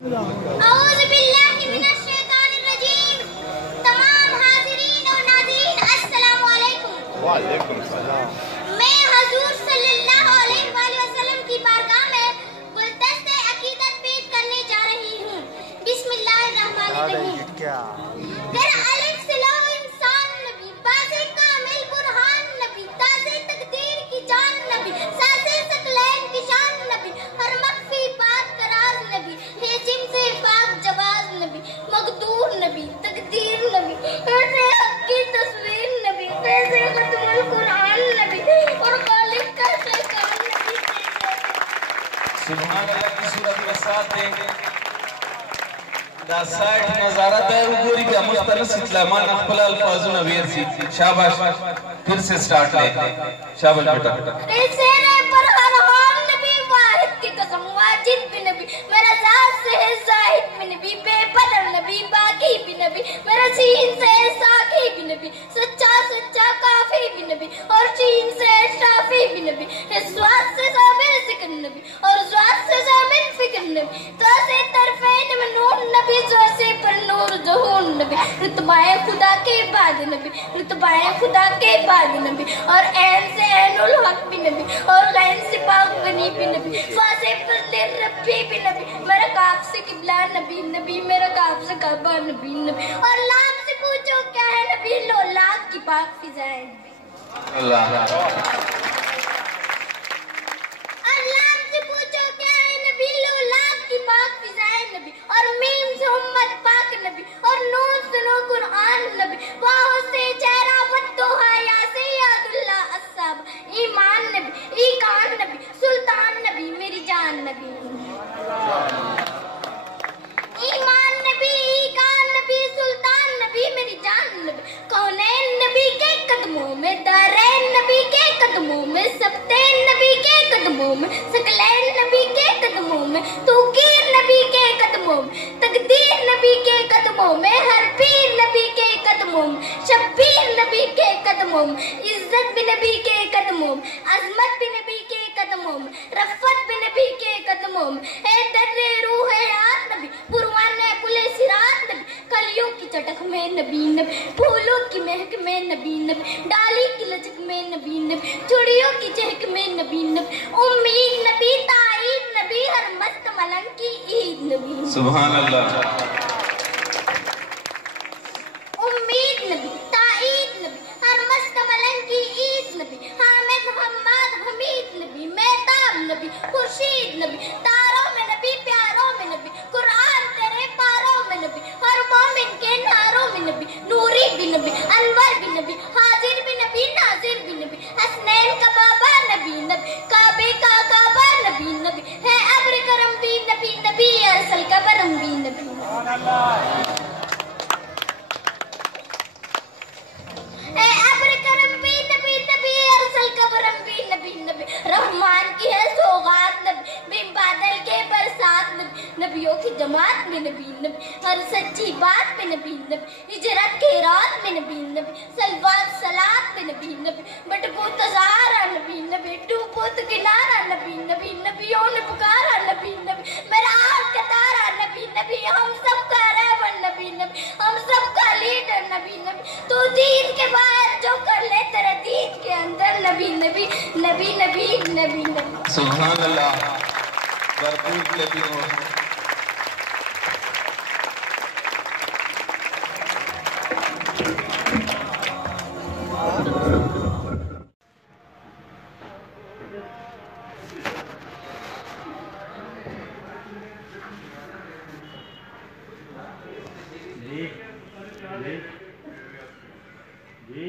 तमाम हाज़िरीन और नाज़रीन अस्सलाम वालेकुम। वालेकुम सलाम। मैं हुज़ूर सल्लल्लाहु अलैहि वसल्लम की बारगाह में गुलदस्ते अकीदत पेश करने जा रही हूँ। बिस्मिल्लाहिर्रहमानिर्रहीम। तेरा अलिफ से लो इंसान नबी, बाज़े कामिल बुरहान नबी, ताज़े तकदीर की जान नबी, साज़े सकलैन की शान नबी, हर मख्फी पाक तराज नबी, हेजिम से पाक जवाज नबी, मगदूर नबी, तकदीर नबी, ऐसे हक की तस्वीर नबी, ऐसे खत्मुल कुरान नबी और खालिक का शैतान नबी। सुभान अल्लाह की सूरत के साथ दा 60 नजारा दे उगोरी का मुस्तनस इस्लामान अखबल अल्फाजु नवीर सी शाबाश। फिर से स्टार्ट ले शाबाश बेटा। ऐसे रे पर हर हाल नबी, वाहिद की कसम वाजिद भी नबी, मेरा जात से है जाहिद भी नबी, बेबदल नबी, बाकी भी नबी, मेरा सीन से है साकी भी नबी, सच्चा सच्चा काफी भी नबी और चीन से है शाफी भी नबी, इस स्वाद से साबिर जिक्र नबी और स्वाद से साबिर फिक्र नबी, तो से तरफेन में नूर नबी, जो से पर नूर जहून नबी, रुतबाए खुदा के बाद नबी, रुतबाए खुदा के बाद नबी और ऐन से ऐनुल हक भी नबी और गैन से पाक गनी भी नबी, फासे पर ले रब्बी भी नबी, मेरा काफ से किबला नबी नबी, मेरा काफ से काबा नबी नबी और लाम से पूछो क्या है नबी, लो लाख की पाक फिजाएं नबी। अल्लाह अल्लाह से पूछो क्या है नबी, लो लाख की पाक फिजाएं नबी और मीम से उम्मत पाक नबी और नून से नो कुरान नबी, वाह से चेहरा वद्दो हाया से यादुल्लाह अस्साब, ईमान नबी, ईकान नबी, सुल्तान नबी, मेरी जान नबी, ईमान नबी, ईकान नबी, सुल्तान नबी, मेरी जान नबी, कौनैन नबी के कदमों में, दारैन नबी के कदमों में, सबतैन नबी के कदमों में, सकलैन नबी के कदमों में, तौकीर नबी के कदमों में, तकदीर नबी के कदमों में, हर पीर नबी के कदमों में, शब्बीर नबी के कदमों में, इज्जत भी नबी के कदमों में, अजमत भी नबी के कदमों में, रफ़त भी नबी के कदमों में, ए दर्रे रूह याद नबी, पुरवाने पुले सिरात नबी, कलियों की चटक में नबी नबी, फूलों की महक में नबी नबी, डाली की लचक में नबी नबी, चुड़ियों की चहक में नबी नबी, उम्मीद नबी, ताईद नबी, हर मस्त मलंग की ईद नबी। सुभान अल्लाह। उम्मीद नबी, ताईद नबी, हर मस्त मलंग की ईद नबी, हामिद हम्माद हमीद नबी, मेहताब नबी, खुर्शीद नबी, तारों में नबी, प्यारों में नबी, कुरान तेरे पारों में नबी, हर मोमिन के नारों में नबी, नूरी भी नबी, अनवर भी नबी, हाजिर भी नबी, नाजिर भी नबी, हसनैन का बाबा नबी नबी, काबे का काबा नबी नबी, है अब्र करम भी नबी नबी, अरसल का बरम भी नबी, है अब्र करम भी नबी नबी, अरसल का बरम भी नबी नबी, रहमान की है सौगात नबी, बिन बादल के बरसात नबी, नबियों की जमात में नबी नबी, हर सच्ची बात में नबी नबी, हिजरत के रात में नबी नबी, सलवात सलात में नबी नबी, बटको तजारा नबी नबी, डूबो तो किनारा नबी नबी, नबियों ने पुकारा नबी नबी, मेरा आँख का तारा नबी नबी, हम सब का रहबर नबी नबी, हम सब का लीडर नबी नबी, तो दीन के बाहर जो कर ले तेरा दीन के अंदर नबी नबी नबी नबी नबी नबी। सुभान अल्लाह। भरपूर लेती हो। जी